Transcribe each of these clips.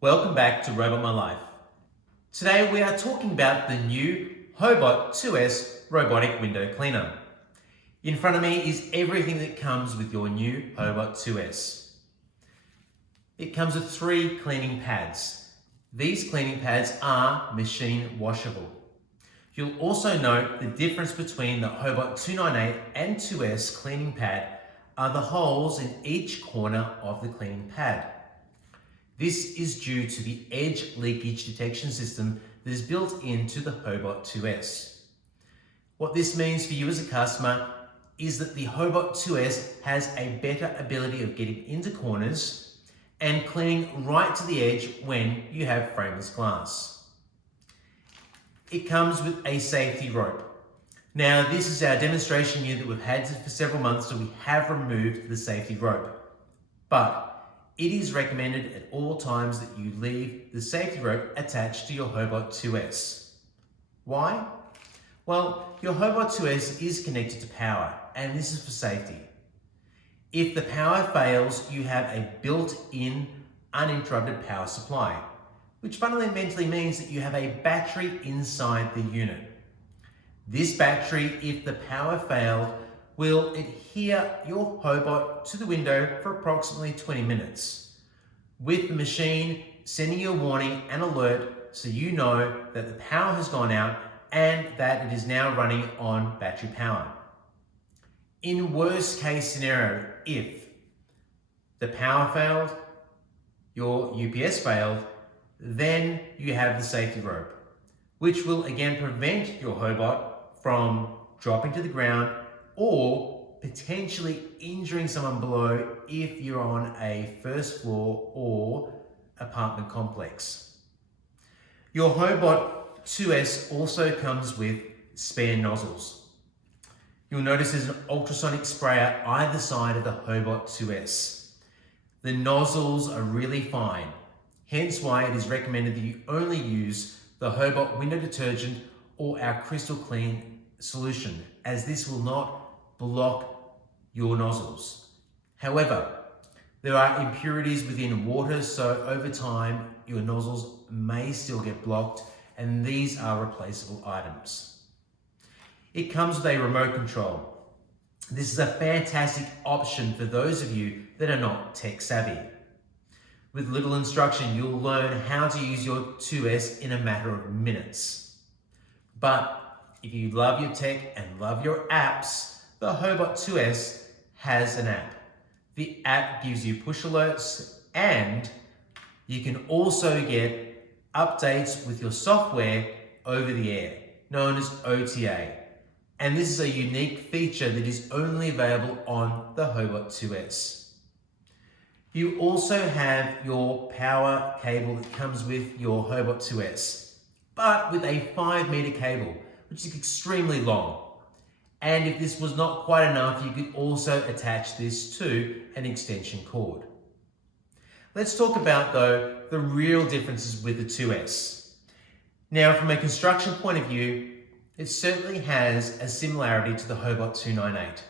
Welcome back to Robot My Life. Today we are talking about the new HOBOT 2S robotic window cleaner. In front of me is everything that comes with your new HOBOT 2S. It comes with 3 cleaning pads. These cleaning pads are machine washable. You'll also note the difference between the HOBOT 298 and 2S cleaning pad are the holes in each corner of the cleaning pad. This is due to the edge leakage detection system that is built into the HOBOT 2S. What this means for you as a customer is that the HOBOT 2S has a better ability of getting into corners and cleaning right to the edge when you have frameless glass. It comes with a safety rope. Now, this is our demonstration unit that we've had for several months, so we have removed the safety rope. But it is recommended at all times that you leave the safety rope attached to your HOBOT 2S. Why? Well, your HOBOT 2S is connected to power, and this is for safety. If the power fails, you have a built-in uninterrupted power supply, which fundamentally means that you have a battery inside the unit. This battery, if the power failed, will adhere your HOBOT to the window for approximately 20 minutes, with the machine sending you a warning and alert so you know that the power has gone out and that it is now running on battery power. In worst case scenario, if the power failed, your UPS failed, then you have the safety rope, which will again prevent your HOBOT from dropping to the ground or potentially injuring someone below if you're on a first floor or apartment complex. Your HOBOT 2S also comes with spare nozzles. You'll notice there's an ultrasonic sprayer either side of the HOBOT 2S. The nozzles are really fine, hence why it is recommended that you only use the HOBOT window detergent or our crystal clean solution, as this will not block your nozzles. However, there are impurities within water, so over time your nozzles may still get blocked, and these are replaceable items. It comes with a remote control. This is a fantastic option for those of you that are not tech savvy. With little instruction, you'll learn how to use your 2S in a matter of minutes. But if you love your tech and love your apps, the HOBOT 2S has an app. The app gives you push alerts, and you can also get updates with your software over the air, known as OTA. And this is a unique feature that is only available on the HOBOT 2S. You also have your power cable that comes with your HOBOT 2S, but with a 5-meter cable, which is extremely long. And if this was not quite enough, you could also attach this to an extension cord. Let's talk about, though, the real differences with the 2S. Now, from a construction point of view, it certainly has a similarity to the HOBOT 298.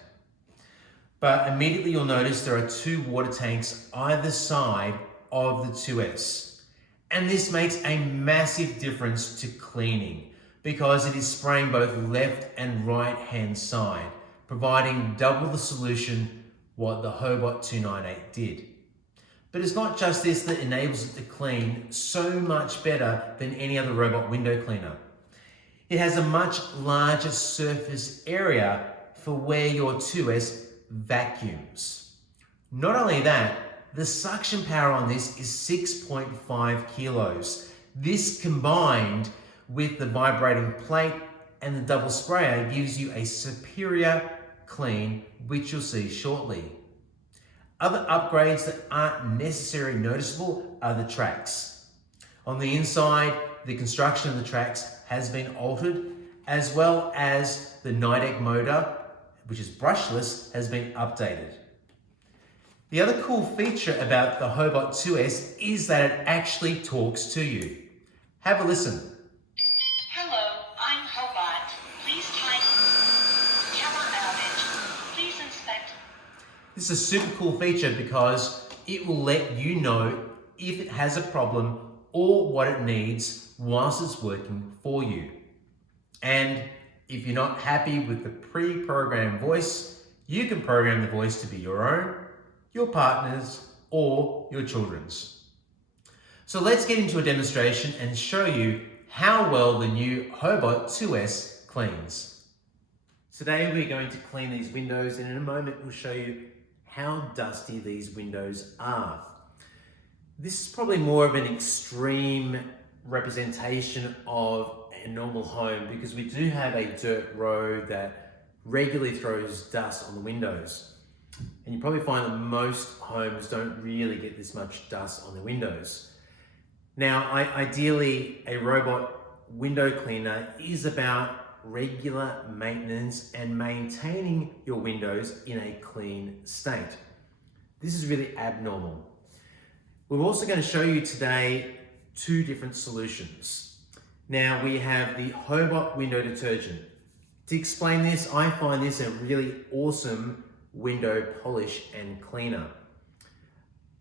But immediately you'll notice there are 2 water tanks either side of the 2S. And this makes a massive difference to cleaning, because it is spraying both left and right hand side, providing double the solution what the HOBOT 298 did. But it's not just this that enables it to clean so much better than any other robot window cleaner. It has a much larger surface area for where your 2S vacuums. Not only that, the suction power on this is 6.5 kilos. This combined with the vibrating plate and the double sprayer gives you a superior clean, which you'll see shortly. Other upgrades that aren't necessarily noticeable are the tracks. On the inside, the construction of the tracks has been altered, as well as the NIDEC motor, which is brushless, has been updated. The other cool feature about the HOBOT 2S is that it actually talks to you. Have a listen. This is a super cool feature because it will let you know if it has a problem or what it needs whilst it's working for you. And if you're not happy with the pre-programmed voice, you can program the voice to be your own, your partner's, or your children's. So let's get into a demonstration and show you how well the new HOBOT 2S cleans. Today we're going to clean these windows, and in a moment we'll show you how dusty these windows are. This is probably more of an extreme representation of a normal home because we do have a dirt road that regularly throws dust on the windows. And you probably find that most homes don't really get this much dust on the windows. Now, ideally, a robot window cleaner is about regular maintenance and maintaining your windows in a clean state. This is really abnormal. We're also going to show you today two different solutions. Now, we have the HOBOT window detergent. To explain this, I find this a really awesome window polish and cleaner.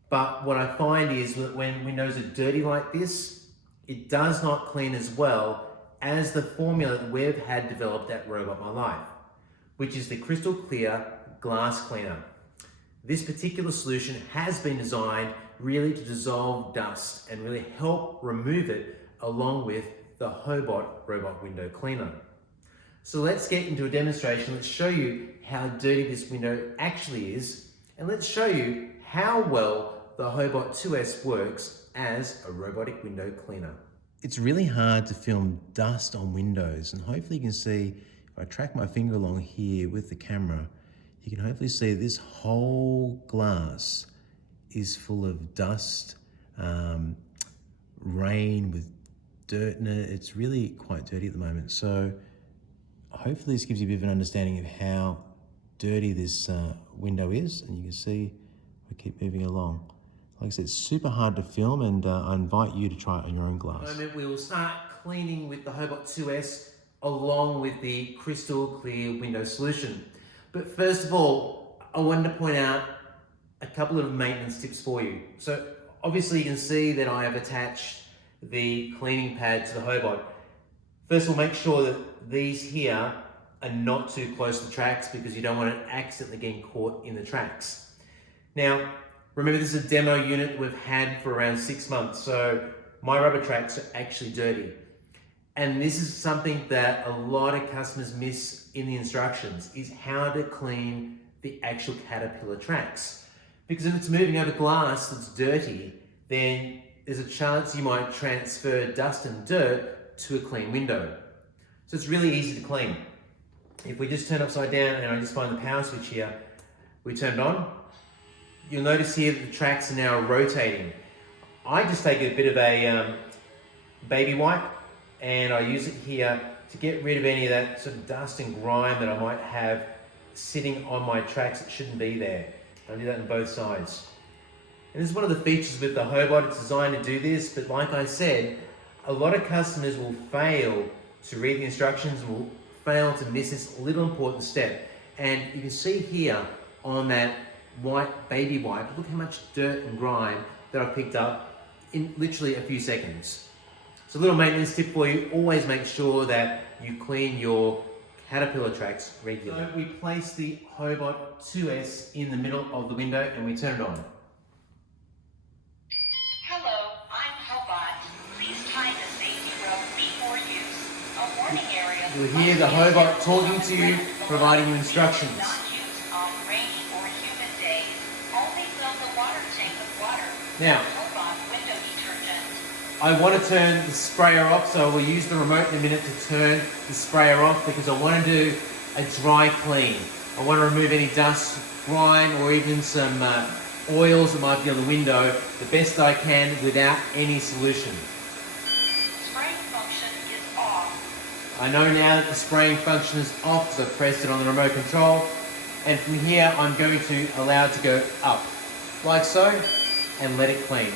But what I find is that when windows are dirty like this, it does not clean as well as the formula that we've had developed at Robot My Life, which is the crystal clear glass cleaner. This particular solution has been designed really to dissolve dust and really help remove it along with the HOBOT robot window cleaner. So let's get into a demonstration. Let's show you how dirty this window actually is, and let's show you how well the HOBOT 2S works as a robotic window cleaner. It's really hard to film dust on windows, and hopefully you can see, if I track my finger along here with the camera, you can hopefully see this whole glass is full of dust, rain with dirt in it. It's really quite dirty at the moment. So hopefully this gives you a bit of an understanding of how dirty this window is. And you can see we keep moving along. Like I said, it's super hard to film, and I invite you to try it on your own glass. In a moment, we will start cleaning with the HOBOT 2S along with the crystal clear window solution. But first of all, I wanted to point out a couple of maintenance tips for you. So obviously you can see that I have attached the cleaning pad to the HOBOT. First of all, make sure that these here are not too close to the tracks because you don't want it accidentally getting caught in the tracks. Now, remember this is a demo unit we've had for around 6 months, so my rubber tracks are actually dirty. And this is something that a lot of customers miss in the instructions, is how to clean the actual caterpillar tracks. Because if it's moving over glass that's dirty, then there's a chance you might transfer dust and dirt to a clean window. So it's really easy to clean. If we just turn upside down and I just find the power switch here, we turn it on, you'll notice here that the tracks are now rotating. I just take a bit of a baby wipe and I use it here to get rid of any of that sort of dust and grime that I might have sitting on my tracks that shouldn't be there. I do that on both sides. And this is one of the features with the HOBOT. It's designed to do this, but like I said, a lot of customers will fail to read the instructions, will fail to miss this little important step. And you can see here on that white baby wipe, look how much dirt and grime that I've picked up in literally a few seconds. So a little maintenance tip for you, always make sure that you clean your caterpillar tracks regularly. So we place the HOBOT 2S in the middle of the window and we turn it on. Hello, I'm HOBOT. Please tie the safety rope before use. A warning area. You'll hear the HOBOT talking to you, providing you instructions. Not used on rainy or humid days. Only fill the water tank with water. Now, HOBOT window detergent. I want to turn the sprayer off, so we'll use the remote in a minute to turn the sprayer off because I want to do a dry clean. I want to remove any dust, grime, or even some oils that might be on the window the best I can without any solution. Spraying function is off. I know now that the spraying function is off because I've pressed it on the remote control, and from here I'm going to allow it to go up, like so, and let it clean.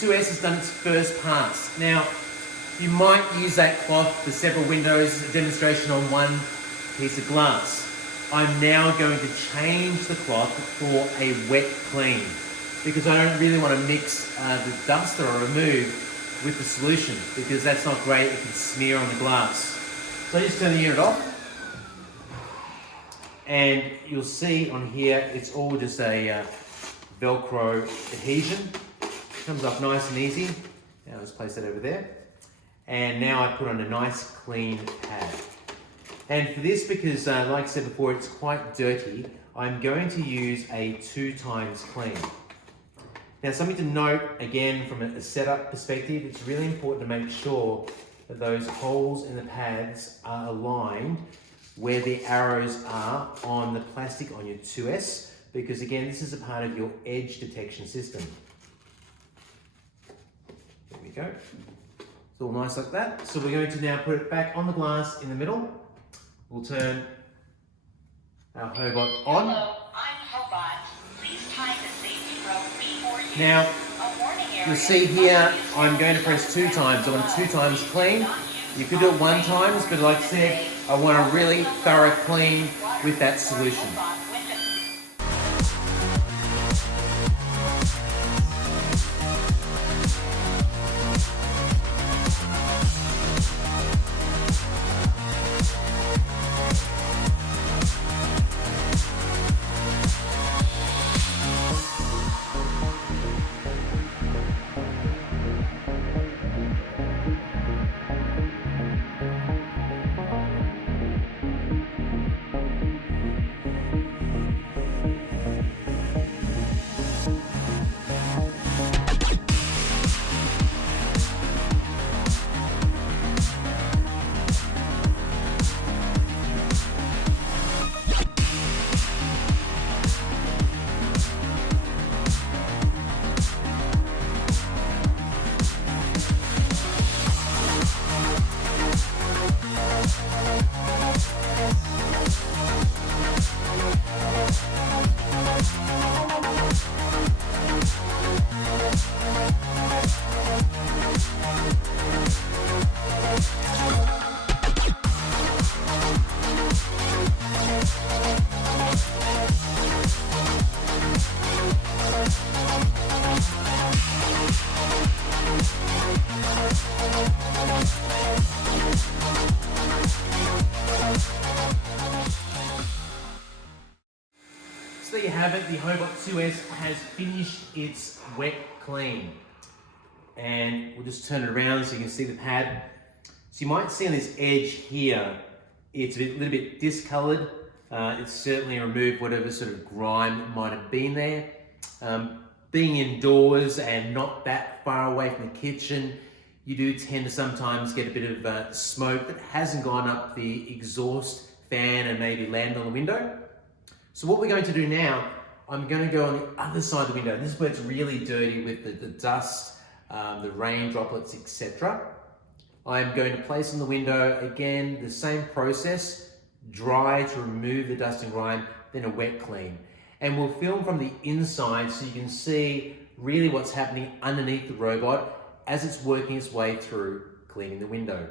2S has done its first pass. Now, you might use that cloth for several windows, a demonstration on one piece of glass. I'm now going to change the cloth for a wet clean because I don't really want to mix the dust that I remove with the solution because that's not great, it can smear on the glass. So I just turn the unit off and you'll see on here it's all just a Velcro adhesion. Comes off nice and easy. Now let's place that over there. And now I put on a nice clean pad. And for this, because like I said before, it's quite dirty, I'm going to use a 2 times clean. Now something to note, again, from a setup perspective, it's really important to make sure that those holes in the pads are aligned where the arrows are on the plastic on your 2S, because again, this is a part of your edge detection system. There we go. It's all nice like that. So we're going to now put it back on the glass in the middle. We'll turn our HOBOT on. Hello, I'm HOBOT. Please tie the safety rope before you. Now, A warning area you'll see here, I'm going to press 2 times. I want 2 times clean. You could do it 1 times, but like I said, I want a really thorough clean with that solution. So there you have it, the HOBOT 2S has finished its wet clean. And we'll just turn it around so you can see the pad. So you might see on this edge here, it's a little bit discolored. It's certainly removed whatever sort of grime might have been there. Being indoors and not that far away from the kitchen, you do tend to sometimes get a bit of smoke that hasn't gone up the exhaust fan and maybe land on the window. So what we're going to do now, I'm going to go on the other side of the window. This is where it's really dirty with the dust, the rain droplets, etc. I'm going to place on the window, again, the same process, dry to remove the dust and grime, then a wet clean. And we'll film from the inside so you can see really what's happening underneath the robot as it's working its way through cleaning the window.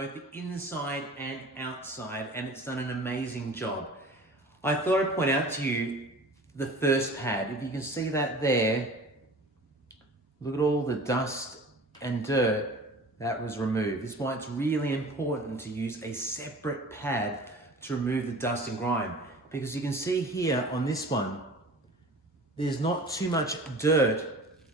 both the inside and outside, and it's done an amazing job. I thought I'd point out to you the first pad. If you can see that there, look at all the dust and dirt that was removed. This is why it's really important to use a separate pad to remove the dust and grime. Because you can see here on this one, there's not too much dirt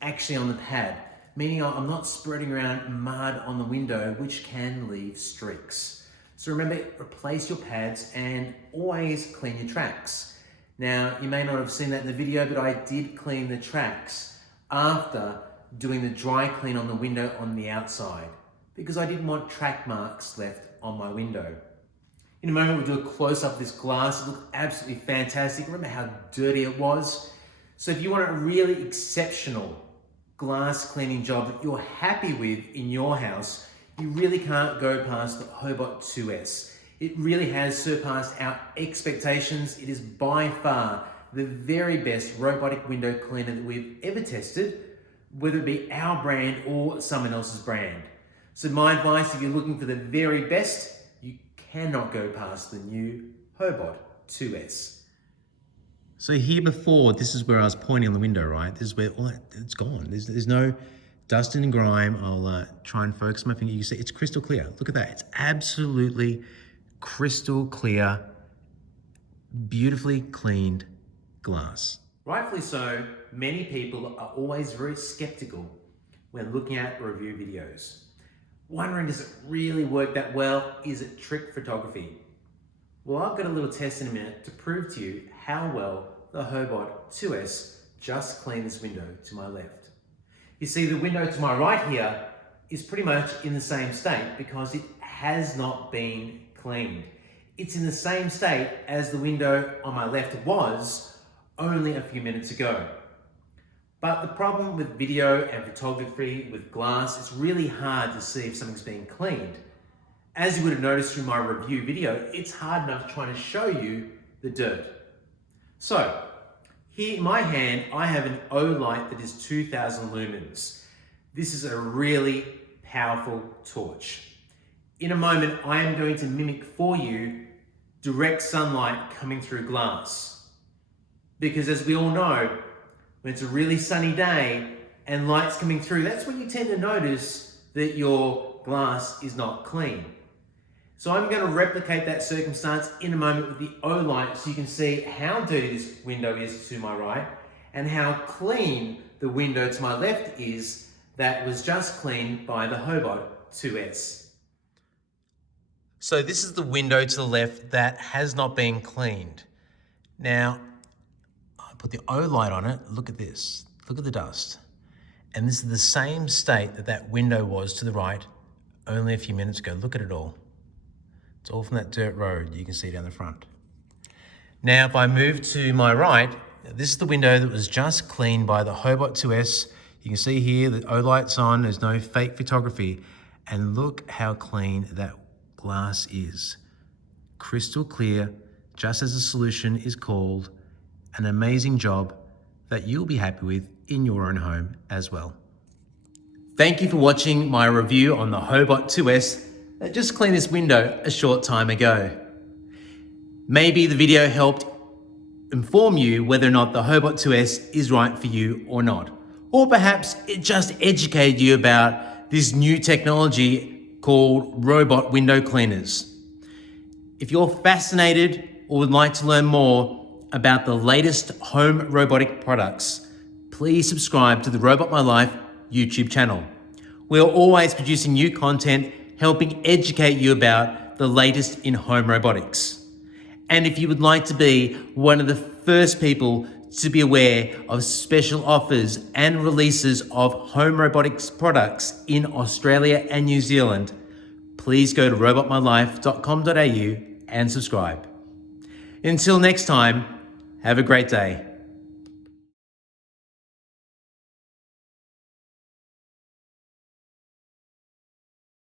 actually on the pad, meaning I'm not spreading around mud on the window, which can leave streaks. So remember, replace your pads and always clean your tracks. Now, you may not have seen that in the video, but I did clean the tracks after doing the dry clean on the window on the outside, because I didn't want track marks left on my window. In a moment, we'll do a close-up of this glass. It looked absolutely fantastic. Remember how dirty it was? So if you want a really exceptional glass cleaning job that you're happy with in your house, you really can't go past the HOBOT 2S. It really has surpassed our expectations. It is by far the very best robotic window cleaner that we've ever tested, whether it be our brand or someone else's brand. So my advice, if you're looking for the very best, you cannot go past the new HOBOT 2S. So here before, this is where I was pointing on the window, right? This is where all that, it's gone. There's no dust and grime. I'll try and focus my finger. You see, it's crystal clear. Look at that. It's absolutely crystal clear, beautifully cleaned glass. Rightfully so, many people are always very skeptical when looking at review videos. Wondering, does it really work that well? Is it trick photography? Well, I've got a little test in a minute to prove to you how well the HOBOT 2S just cleaned this window to my left. You see, the window to my right here is pretty much in the same state because it has not been cleaned. It's in the same state as the window on my left was only a few minutes ago. But the problem with video and photography with glass, it's really hard to see if something's been cleaned. As you would have noticed through my review video, it's hard enough trying to show you the dirt. So, here in my hand, I have an O light that is 2000 lumens. This is a really powerful torch. In a moment, I am going to mimic for you direct sunlight coming through glass. Because as we all know, when it's a really sunny day and light's coming through, that's when you tend to notice that your glass is not clean. So I'm going to replicate that circumstance in a moment with the O light so you can see how dirty this window is to my right and how clean the window to my left is that was just cleaned by the HOBOT 2S. So this is the window to the left that has not been cleaned. Now, I put the O light on it. Look at this. Look at the dust. And this is the same state that that window was to the right only a few minutes ago. Look at it all. It's all from that dirt road you can see down the front. Now, if I move to my right, this is the window that was just cleaned by the HOBOT 2S. You can see here the O light's on, there's no fake photography. And look how clean that glass is. Crystal clear, just as the solution is called. An amazing job that you'll be happy with in your own home as well. Thank you for watching my review on the HOBOT 2S that just cleaned this window a short time ago. Maybe the video helped inform you whether or not the HOBOT 2S is right for you or not. Or perhaps it just educated you about this new technology called robot window cleaners. If you're fascinated or would like to learn more about the latest home robotic products, please subscribe to the Robot My Life YouTube channel. We're always producing new content helping educate you about the latest in home robotics. And if you would like to be one of the first people to be aware of special offers and releases of home robotics products in Australia and New Zealand, please go to robotmylife.com.au and subscribe. Until next time, have a great day.